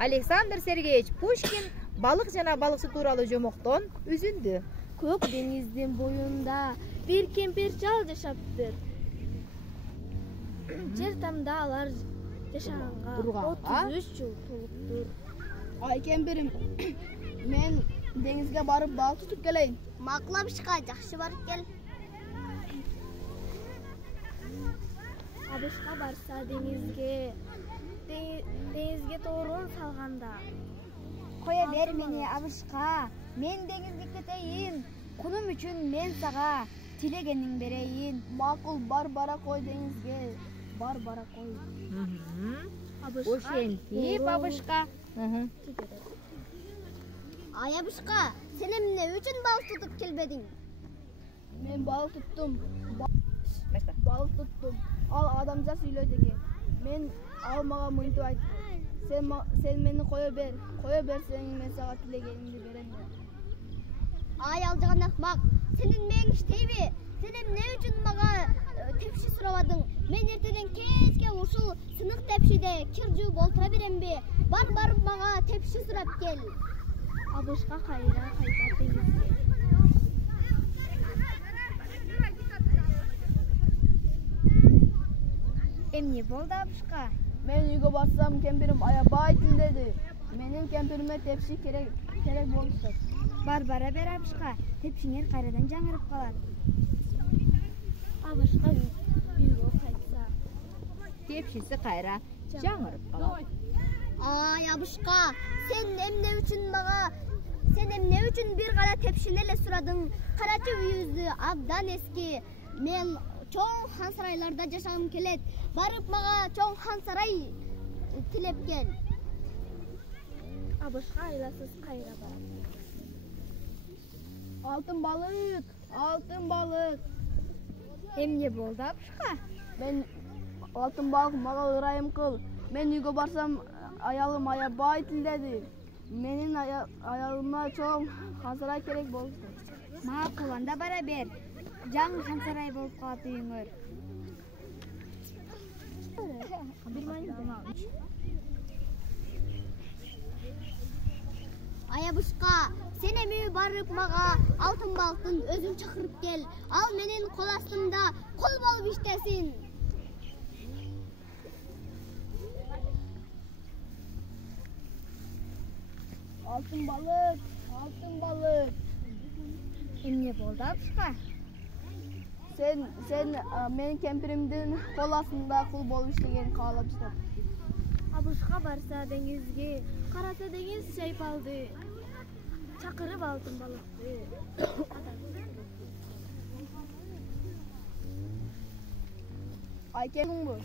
Александр Сергеевич Пушкин балык жана балыкчы тууралуу жомоктон үзүндү. Көк деңиздин боюнда бир кемпир чал жашаптыр. Жер тамда алар жашаганга 33 жыл толуптур. Ай кемпирим, мен деңизге барып балык тутуп келейин. Макул Абышка, жакшы барып кел. Абышка барса деңизге тоорун салганда. Коя бер мени Абышка, мен деңизге кетейин. Кунум үчүн мен сага тилегениң берейин. Макул, бар бара кой деңизге. Бар бара кой. Ошентип Абышка. Ай Абышка, сен эмне үчүн балык тутуп келбедиң? Мен балык туттум. Балык туттум. Ал адамзат сүйлөйт экен. Мен ал мага мынтип айтты. Сен мени кое бер. Кое берсең мен сага тилегениңди берем. Ай алжыган акмак, сенин мээң иштейби? Сен эмне үчүн мага тепши сурабадың? Мен эртеден кечке ушул сынык тепшиде кир жууп олтура беремби? Барып мага тепши сурап кел. Абышка кайра деңизге. Эмне болду Абышка? Мен үйгө барсам кемпирим аябай тилдеди. Менин кемпириме тепши керек болушту. Бара бер Абышка, тепшиңер кайрадан жаңырып калат. Абышка үйгө кайтса, Тепшиси кайра жаңырып калат. Ай Абышка, сен эмне үчүн бир гана тепшини эле сурадың? Карачы үйүбүздү абдан эски. Мен чоң хан сарайларда жашагым келет. Барып мага чоң хан сарай тилеп кел. Абышка айласыз кайра барат. Алтын балык. Эмне болду Абышка? Мен алтын балык мага ырайым кыл. Мен үйгө барсам аялым аябай тилдеди. Менин аялыма чоң хан сарай керек болушту. Макул, анда бара бер. Жаңы хан сарай болуп калат үйүңөр. Ай Абышка, сен эми барып мага алтын балыктын өзүн чакырып кел. Ал менин кол астымда кол болуп иштесин. Алтын балык. Эмне болду Абышка? Сен менин кемпиримдин кол астында кул болуп иштеген каалап иштеп. Абышка барса деңизге, караса деңиз чайпалды. Чакырып алтын балыкты. Ай кемпиримби?